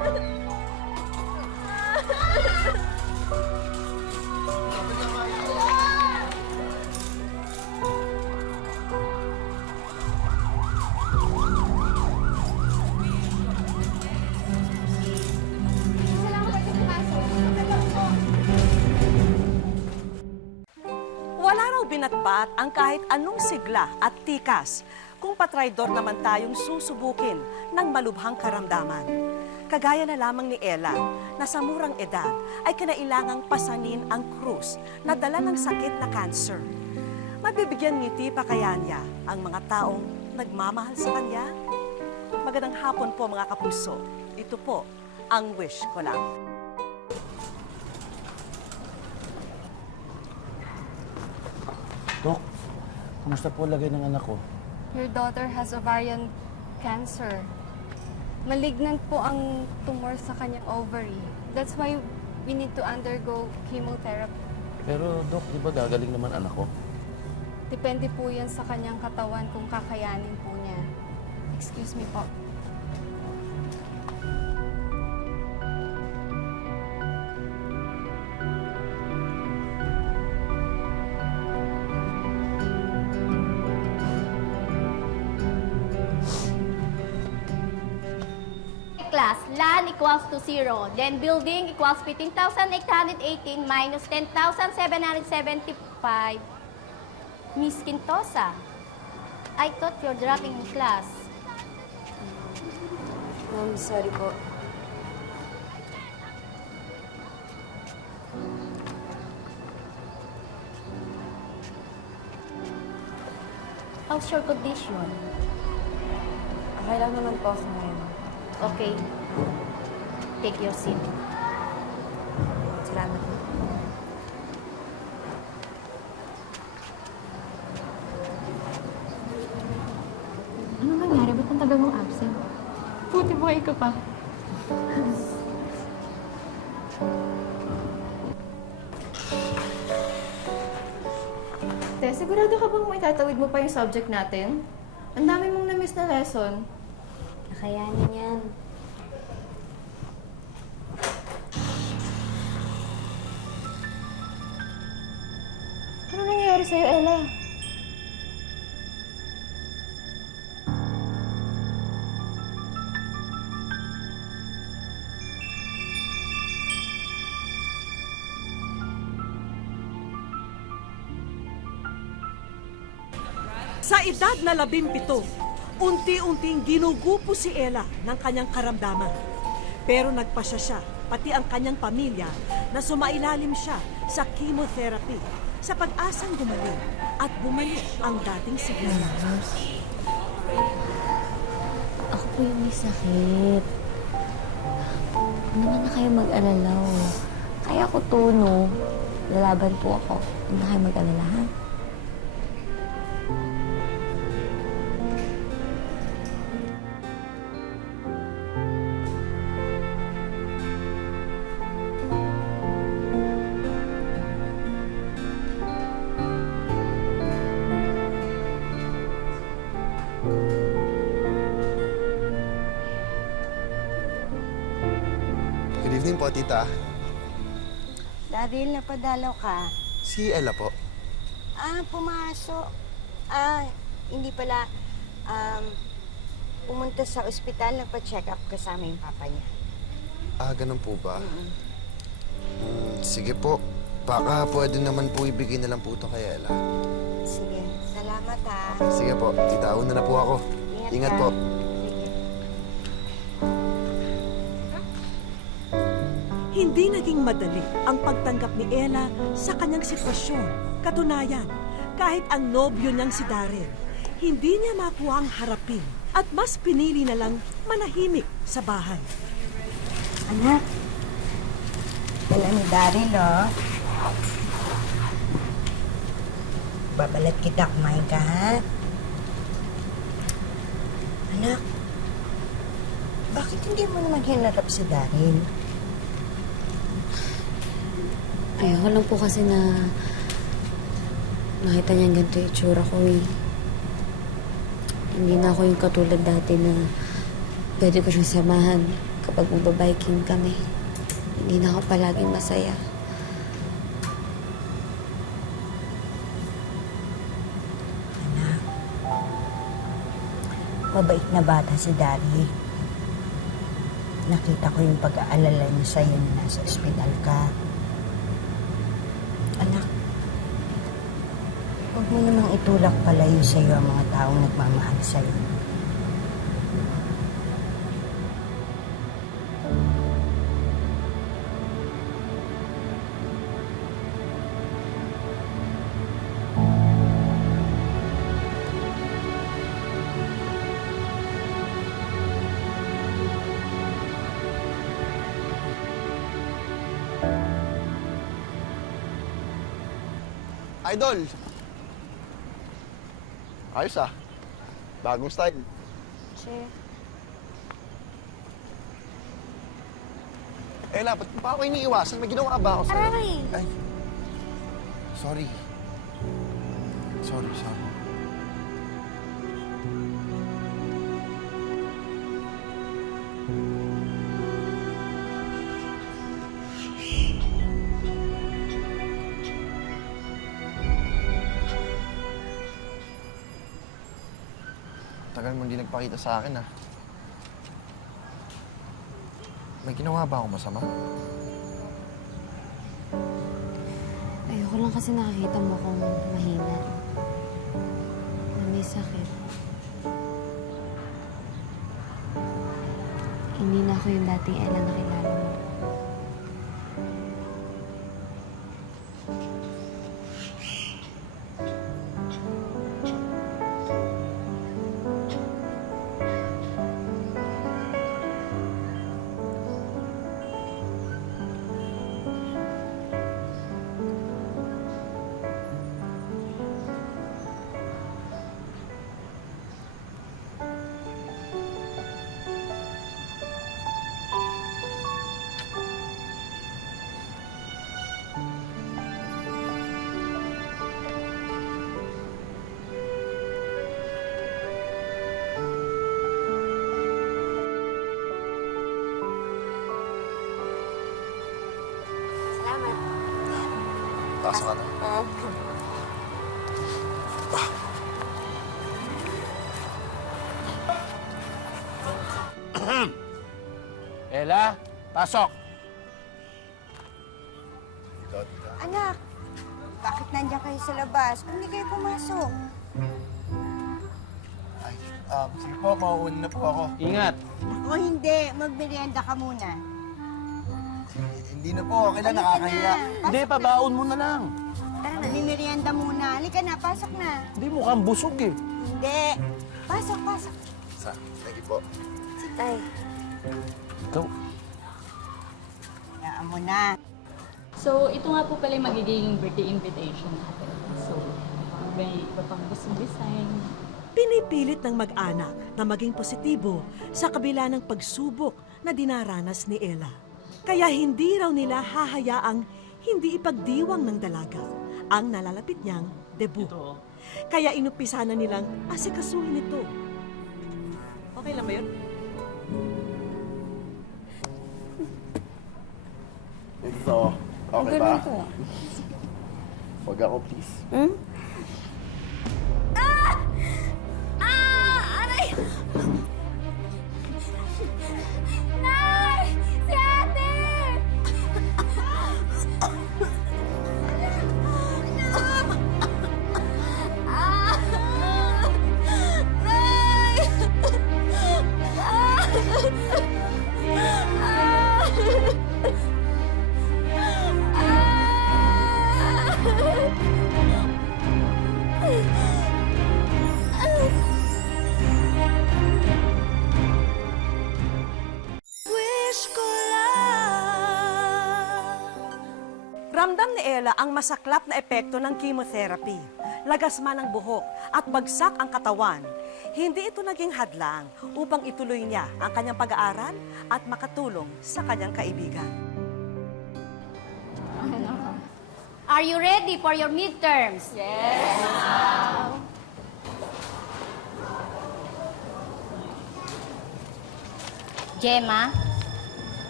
Wala raw binatbat ang kahit anong sigla at tikas kung patraydor naman tayong susubukin ng malubhang karamdaman. Kagaya na lamang ni Ella na sa murang edad ay kinailangang pasanin ang krus na dala ng sakit na cancer. Mabibigyan ngiti pa kaya niya ang mga taong nagmamahal sa kanya? Magandang hapon po mga kapuso. Ito po ang wish ko lang. Dok, kumusta po lagay ng anak ko? Your daughter has ovarian cancer. Malignant po ang tumor sa kanyang ovary. That's why we need to undergo chemotherapy. Pero Dok, di ba gagaling naman anak ko? Depende po yan sa kanyang katawan kung kakayanin po niya. Excuse me po. Class, land equals to 0. Then building equals 15,818 minus 10,775. Miss Quintosa, I thought you're dropping in class. Ma'am, sorry po. How's your condition? Okay lang naman po ako ngayon. Okay. Take your seat. Salamat po. Ano nangyari? Ba't ang tagal mong absent? Buti buhay ka pa. Te, sigurado ka bang may tatawid mo pa yung subject natin? Ang dami mong na-miss na lesson. Nakayanin yan. Ano nangyayari sa'yo, Ella? Sa edad na 17, unti-unting ginugupo si Ella ng kanyang karamdaman. Pero nagpasya siya, pati ang kanyang pamilya, na sumailalim siya sa chemotherapy sa pag-asang gumaling at bumalik ang dating sigla. Ako po yung may sakit. Hindi naman na kayo mag-alala. Kaya ko to, no? Lalaban po ako. Hindi na kayo mag-alala, ha? Good evening po, tita. Daryl, napadalaw ka. Si Ella po. Pumasok. Hindi pala. Pumunta sa ospital, nagpa-check up kasama yung papa niya. Ganun po ba? Sige po. Baka pwede naman po ibigay na lang po ito kay Ella. Sige, salamat ha. Sige po, tita, una na po ako. Ingat po. Sige. Hindi naging madali ang pagtanggap ni Ella sa kanyang sitwasyon. Katunayan, kahit ang nobyo niyang si Daryl, hindi niya makuha ang harapin at mas pinili na lang manahimik sa bahay. Anak, dala ni Daryl, oh. Babalat kita, kumain ka, ha? Anak, bakit hindi mo naman hinarap si Daryl? Ayoko lang po kasi na nakita niyang ganito yung itsura ko, eh. Hindi na ako yung katulad dati na pwede ko siyang samahan. kapag magbabiking kami. Hindi na ako palaging masaya. Mabait na bata si Daddy. Nakita ko yung pag-aalala niya sa'yo na nasa ospital ka. Anak, huwag mo namang itulak palayo sa'yo ang mga taong nagmamahal sa'yo. Idol! Ayos ah. Bagong style. Ella, ba't mo pa ako iniiwasan? May ginawa ba ako sa'yo? Ay. Sorry. Sorry. Tagal mo hindi nagpakita sa akin, ah. May ginawa ba akong masama? Ayoko lang kasi nakakita mo akong mahina. Na may sakit. Hindi na ako yung dating Ella na kilala mo. Taas ka na. Ella, pasok! Anak, bakit nandiyan kayo sa labas? Hindi kayo pumasok. Ay, sige po, mauuna na po ako. Ingat! O hindi, magmerienda ka muna. Hindi na po, okay lang, nakakahiya. Hindi, pabaon mo na lang. Tara na, merienda muna. Halika na, pasok na. Hindi, mukhang busog eh. Hindi. Pasok. Thank you po. Si Tay. Ikaw, Hayaan mo na. So, ito nga po pala yung magiging birthday invitation natin. So, may iba pang gustong design. Pinipilit ng mag-anak na maging positibo sa kabila ng pagsubok na dinaranas ni Ella. Kaya hindi raw nila hahayaang hindi ipagdiwang ng dalaga ang nalalapit niyang debut. Kaya inupisa na nilang asikasuhin ito. Okay lang ba yun? Ito, okay ba? Huwag ako, please. Aray! Nay! Si ate! Ramdam ni Ella ang masaklap na epekto ng chemotherapy. Lagasman ang buhok at bagsak ang katawan. Hindi ito naging hadlang upang ituloy niya ang kanyang pag-aaral at makatulong sa kanyang kaibigan. Are you ready for your midterms? Yes! Gemma,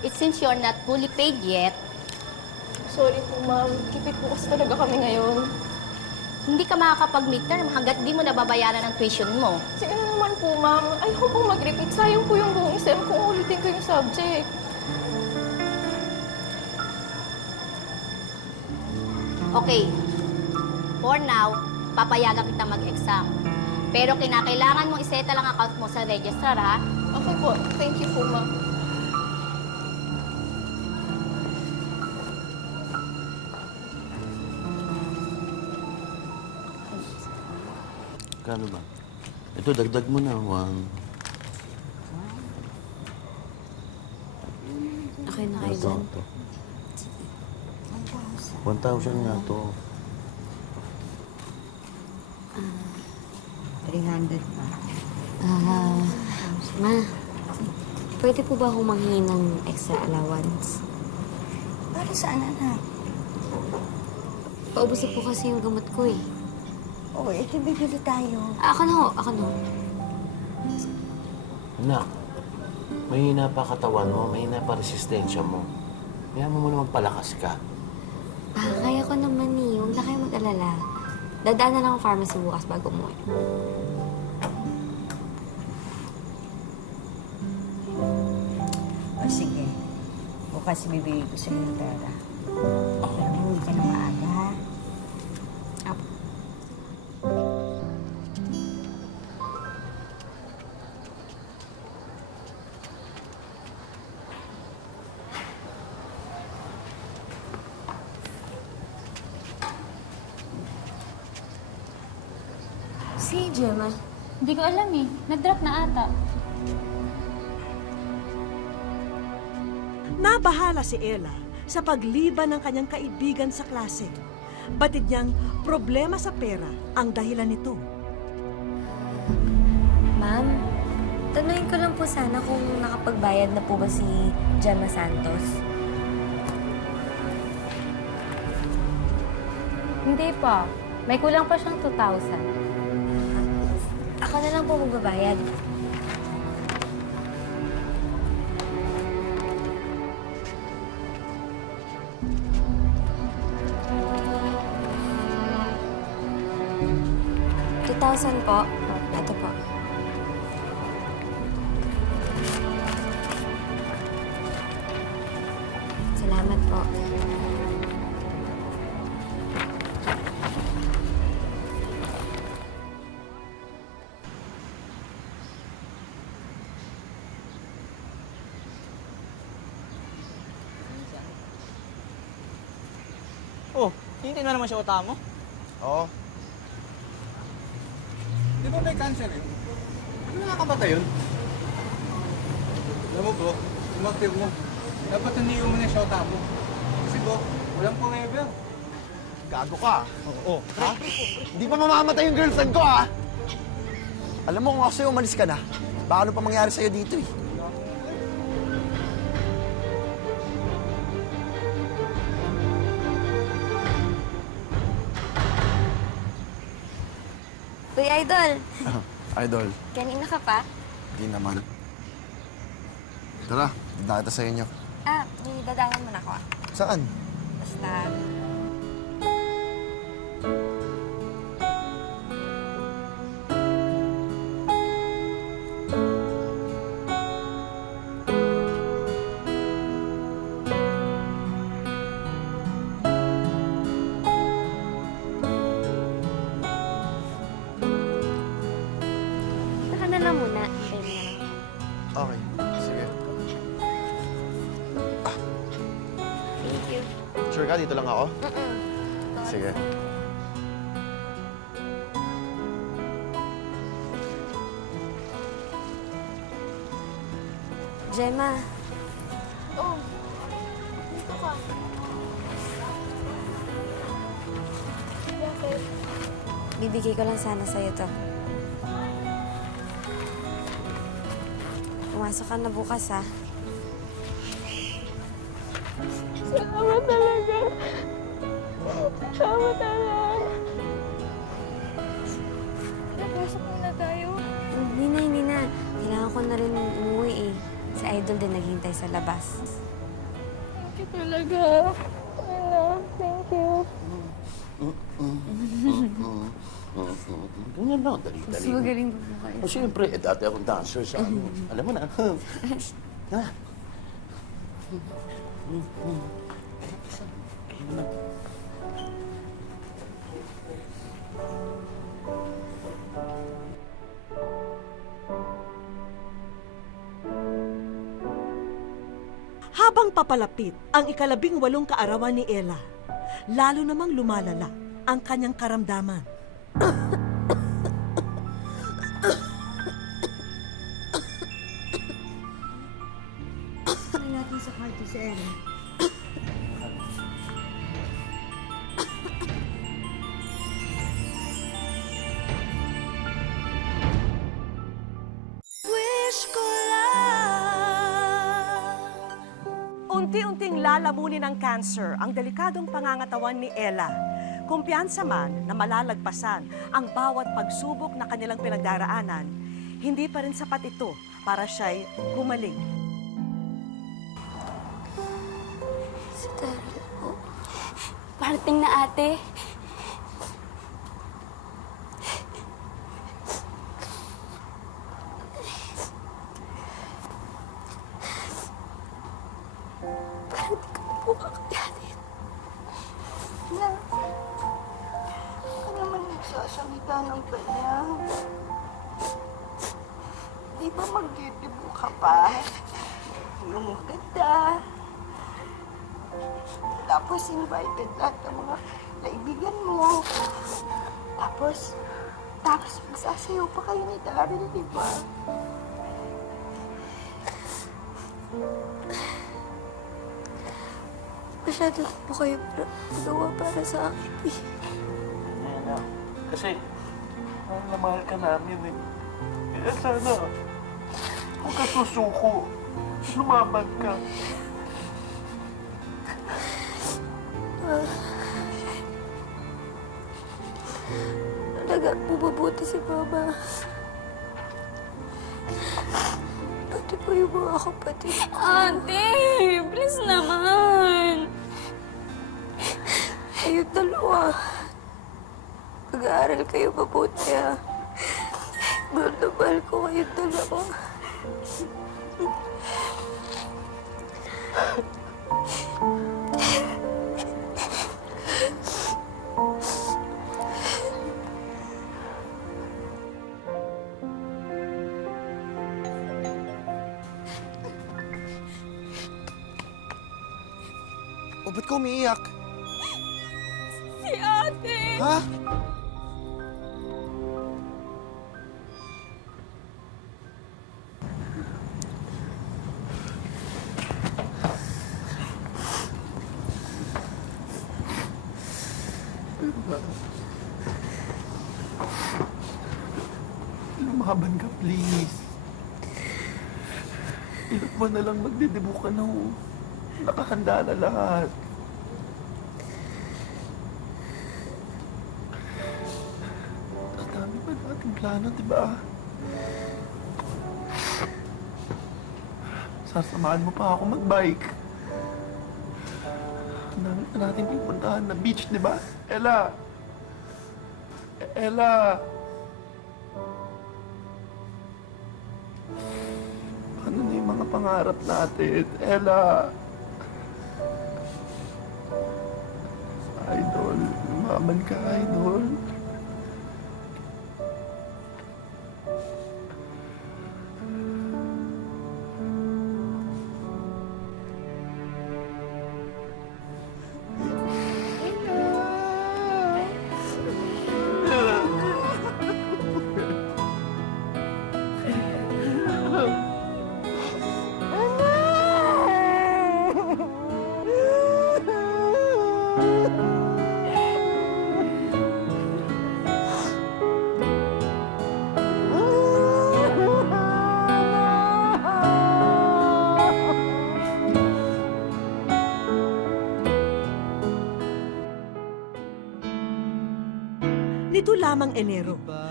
It since you're not fully paid yet, Sorry po, ma'am. Kipit po kasi talaga kami ngayon. hindi ka makakapag-midterm hanggat di mo nababayaran ang tuition mo. Sige na naman po, ma'am. Ayoko pong mag-repeat. Sayang po yung buong SEM kung ulitin ko yung subject. Okay, for now, papayagan kita mag-exam. Pero kinakailangan mong iseta lang account mo sa registrar, ha? Okay po. Thank you po, ma'am. Kano ba? Ito, dagdag mo na. Okay na kayo dyan. 1,000 nga to. 300 pa. Ma, pwede po ba akong manghingi ng extra allowance? Para saan, anak? Paubos na po kasi yung gamot ko eh. Oo, ito bibili tayo. Ako na ho, ako na ho. Anak, mahina pa katawan mo, mahina pa resistensya mo. Kaya mo na magpalakas ka. Kaya ko naman eh. Huwag na kayo mag-alala. Dadaan na lang ang pharmacy bukas bago umuwi. O sige, bukas bibigay ko sa'yo ng pera. Pero hindi ka na maaga, ha? Apo. Si Gemma. Hindi ko alam eh. Nag-drop na ata. Nabahala si Ella sa pagliban ng kanyang kaibigan sa klase. Batid niyang problema sa pera ang dahilan nito. Ma'am, tanungin ko lang po sana kung nakapagbayad na po ba si Gemma Santos. Hindi pa. May kulang pa siyang 2,000. Ako na lang po magbabayad. $2,000 po. Ito po. Salamat po. Oh, hindi na naman siya utama mo. Oo. Di ba may cancer yun? Ano nakakabata yun? Alam mo bro, umaktive mo. Dapat hindi mo na siya utama mo. Kasi bro, walang forever. Gago ka. Oo. Ha? Hindi pa mamamatay yung girlfriend ko, ha? Alam mo, kung ako sa'yo umalis ka na, baka ano pa mangyari sa'yo dito, eh. Uy, Idol! Idol, Kanina ka pa? hindi naman. Tara, dada kita sa inyo. May dadalan mo na ako ah. Saan? Basta... Saka na lang muna. Hintayin mo na lang. Okay, sige. Thank you. Sure ka, dito lang ako? Mm-mm. Sige. Gemma, Oh, dito ka. Bakit? bibigay ko lang sana sa'yo to. Pumasok ka na bukas, ha? Salamat talaga. Salamat talaga. Napasok muna tayo. Hindi na. Kailangan ko na rin umuwi, eh. Sa Idol din naghihintay sa labas. Thank you talaga. Ella, thank you. Ganyan lang, dali-dali. Mas magaling po po kayo. O siyempre, dati akong dancer sa ano. Alam mo na. Ha? Ayun na. Habang papalapit ang ika-18 kaarawan ni Ella, lalo namang lumalala ang kanyang karamdaman. Ano natin sa kwarto si Ella? Unti-unting lalamunin ng cancer ang delikadong pangangatawan ni Ella. Kumpiyansa man na malalagpasan ang bawat pagsubok na kanilang pinagdaraanan, hindi pa rin sapat ito para siya'y gumaling. Si Daryl po. Parating na ate. Parang di ko po kakayanin. Ka naman nagsasalita ng ganyan. Di ba magdidibo ka pa? Yung maganda. Tapos invited lahat ng mga kaibigan mo. Tapos magsasayaw pa kayo ni Daryl, di ba? Masyado na po kayo nagawa para sa akin eh. Ayan na. Kasi, mahal na mahal ka namin eh. Kaya sana, huwag ka susuko. Lumaban ka. Talaga po mabuti si Mama. Pati po yung mga kapatid. Ate, please naman. Kayong dalawa. Mag-aaral kayo mabuti ha. Mahal na mahal ko kayong dalawa. O, ba't ka umiiyak? Si ate. Ha? Lumaban ka, please. Ilang buwan na lang magdidibu ka na ho. Nakahanda na lahat. Ang dami pa nating plano, di ba? Sasamahan mo pa ako magbike. Ang dami pa natin pupuntahan na beach, di ba? Ella! Ella! Ano na yung mga pangarap natin? Ella! Idol, lumaban ka, idol. Nito lamang Enero,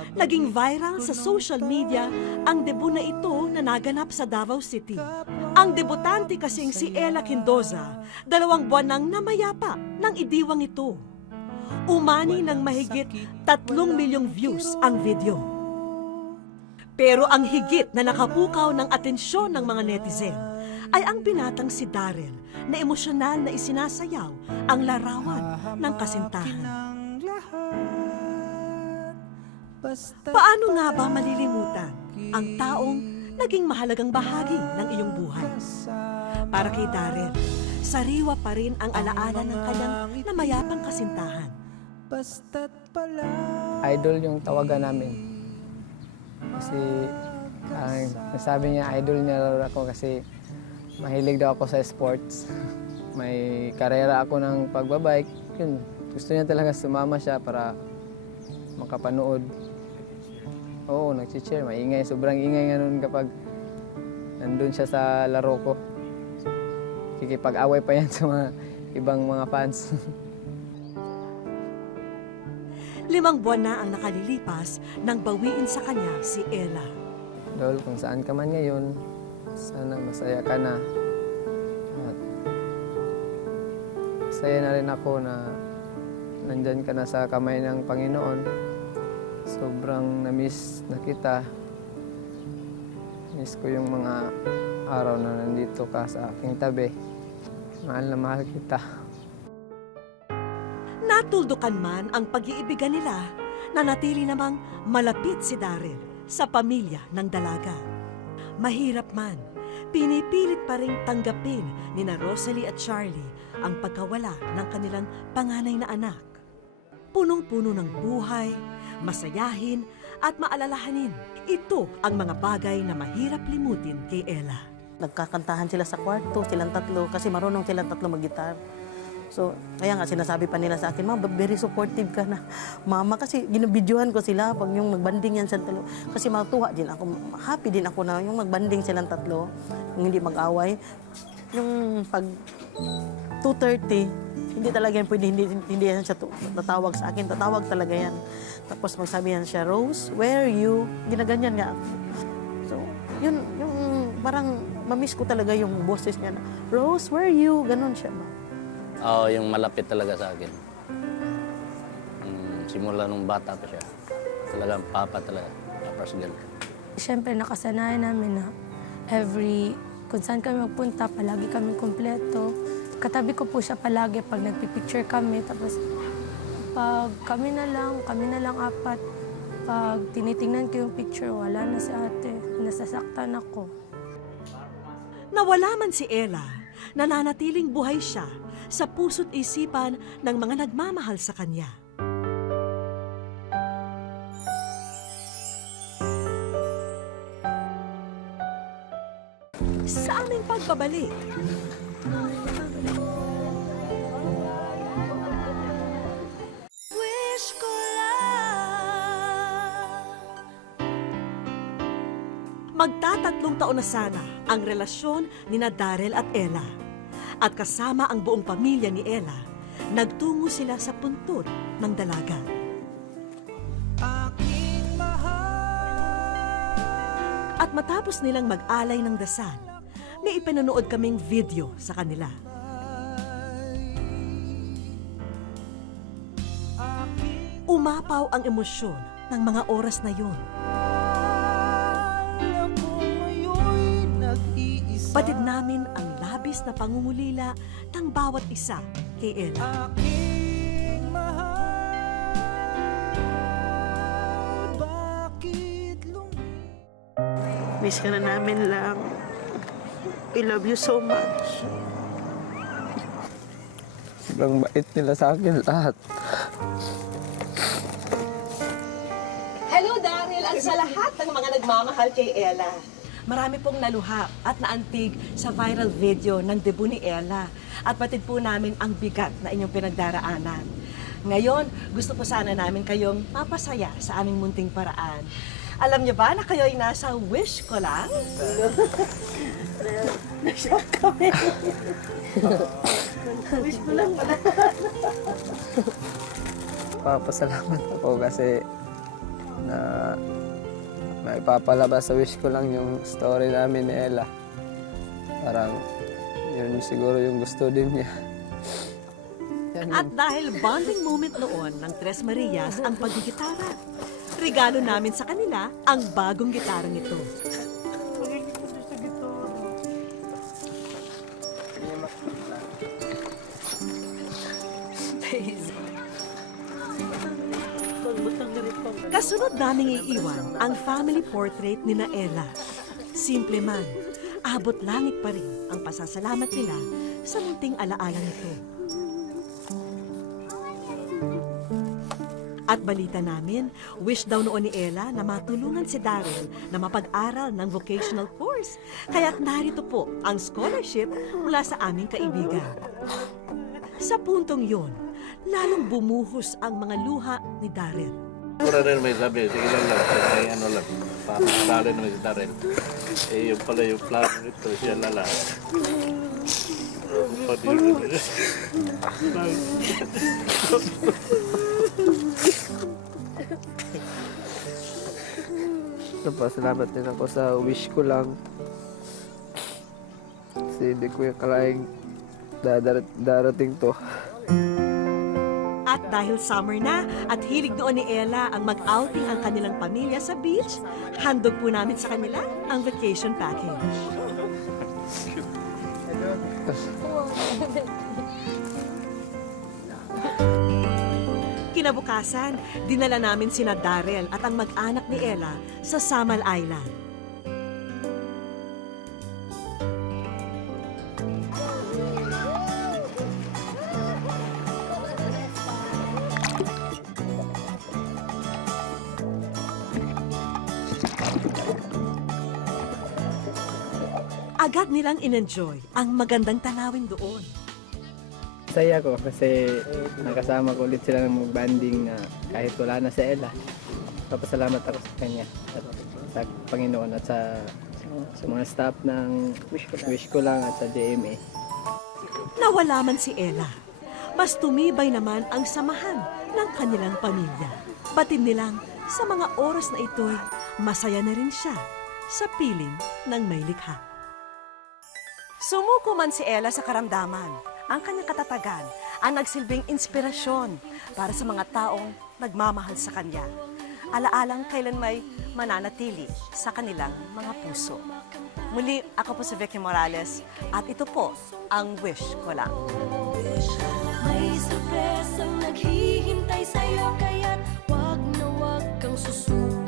Naging viral sa social media ang debut na ito na naganap sa Davao City. Ang debutante kasing si Ella Quindoza, 2 buwan nang namayapa ng idiwang ito. Umani ng mahigit 3 milyong views ang video. Pero ang higit na nakapukaw ng atensyon ng mga netizen ay ang binatang si Daryl na emosyonal na isinasayaw ang larawan ng kasintahan. Paano nga ba malilimutan ang taong naging mahalagang bahagi ng iyong buhay? Para kay Daryl, sariwa pa rin ang alaala ng kanyang namayapang kasintahan. Idol yung tawagan namin. Kasi nasabi niya idol niya raw ako kasi mahilig daw ako sa sports. May karera ako ng pagbabike. Yun, gusto niya talaga sumama siya para makapanood. Oo, nag-cheer. Maingay. Sobrang ingay nga nun kapag nandun siya sa laro ko. Kikipag-away pa yan sa mga ibang mga fans. 5 buwan na ang nakalilipas nang bawiin sa kanya si Ella. Dol, kung saan ka man ngayon, sana masaya ka na. At masaya na rin ako na nandyan ka na sa kamay ng Panginoon. Sobrang na-miss na kita. Miss ko yung mga araw na nandito ka sa aking tabi. Mahal na mahal kita. Natuldukan man ang pag-iibigan nila, nanatili namang malapit si Daryl sa pamilya ng dalaga. Mahirap man, pinipilit pa rin tanggapin ni na Rosalie at Charlie ang pagkawala ng kanilang panganay na anak. Punong-puno ng buhay, masayahin at maalalahanin. Ito ang mga bagay na mahirap limutin kay Ella. Nagkakantahan sila sa kwarto, silang tatlo, kasi marunong silang tatlo mag-gitar. So, kaya nga sinasabi pa nila sa akin, Mama, very supportive ka na. Mama, kasi ginabidyohan ko sila pag yung magbanding yan silang tatlo. Kasi matuwa din ako, happy din ako na yung magbanding silang tatlo, yung hindi mag-away. Yung pag 2:30, hindi talaga yan pwede, hindi yan siya tatawag sa akin, tatawag talaga yan. Tapos magsabi yan siya, Rose, where are you? Ginaganyan nga ako. So, yun, yung parang mamiss ko talaga yung boses niya na, Rose, where are you? Ganon siya, ma. Oo, yung malapit talaga sa akin. Simula nung bata pa siya. Talagang papa talaga. Papa's girl. Siyempre, nakasanayan namin na kung saan kami magpunta, palagi kami kumpleto. Katabi ko po siya palagi pag nagpipicture kami. Tapos, pag kami na lang 4, pag tinitingnan ko yung picture, wala na si ate. Nasasaktan ako. Nawala man si Ella, nananatiling buhay siya sa puso't isipan ng mga nagmamahal sa kanya. Sa aming pagbabalik, wish ko lang magtatatlong taon na sana ang relasyon ni na Daryl at Ella. At kasama ang buong pamilya ni Ella, nagtungo sila sa puntod ng dalaga. At matapos nilang mag-alay ng dasal, may ipinanood kaming video sa kanila. Umapaw ang emosyon ng mga oras na yun. Batid namin ang labis na pangungulila ng bawat isa kay Ella. Miss ka na namin lang. We love you so much. Sobrang bait nila sa akin lahat. Hello, Daryl, at sa lahat ng mga nagmamahal kay Ella. Marami pong naluha at naantig sa viral video ng debut ni Ella. At batid po namin ang bigat na inyong pinagdaraanan. Ngayon, gusto po sana namin kayong mapasaya sa aming munting paraan. Alam niyo ba na kayo'y nasa wish ko lang? Na-shock kami. Wish ko lang pala. Papasalamat ako kasi na maipapalabas sa wish ko lang yung story namin ni Ella. Parang yun siguro yung gusto din niya. At dahil bonding moment noon ng Tres Marias ang paggigitara, regalo namin sa kanila ang bagong gitarang ito. Kasunod naming iiwan ang family portrait ni na Ella. Simple man, abot langit pa rin ang pasasalamat nila sa munting alaalang ito. At balita namin, wish daw noon ni Ella na matulungan si Daryl na mapag-aral ng vocational course. Kaya't narito po ang scholarship mula sa aming kaibigan. Sa puntong yon, lalong bumuhos ang mga luha ni Daryl. Pura rin may sabi, sige lang, may ano lang, papasali naman si Darren. Eh, yung pala yung plano nito, siya lala. Salamat din ako sa wish ko lang. Kasi hindi ko yung kalaing darating to. At dahil summer na at hilig doon ni Ella ang mag-outing ang kanilang pamilya sa beach, handog po namin sa kanila ang vacation package. Kinabukasan, dinala namin sina Daryl at ang mag-anak ni Ella sa Samal Island. Agad nilang in-enjoy ang magandang tanawin doon. Saya ko kasi nakasama ko ulit sila ng mag-banding na kahit wala na si Ella. Papasalamat ako sa kanya, sa Panginoon at sa mga staff ng Wish ko lang at sa JMA. Nawala man si Ella, mas tumibay naman ang samahan ng kanilang pamilya. Batid nilang sa mga oras na ito'y masaya na rin siya sa piling ng may likha. Sumuko man si Ella sa karamdaman, ang kanyang katatagan ang nagsilbing inspirasyon para sa mga taong nagmamahal sa kanya. Alaalang kailan may mananatili sa kanilang mga puso. Muli, ako po si Vicky Morales at ito po ang Wish Ko Lang. May sorpresang naghihintay sa'yo kaya't wag na wag kang susunod.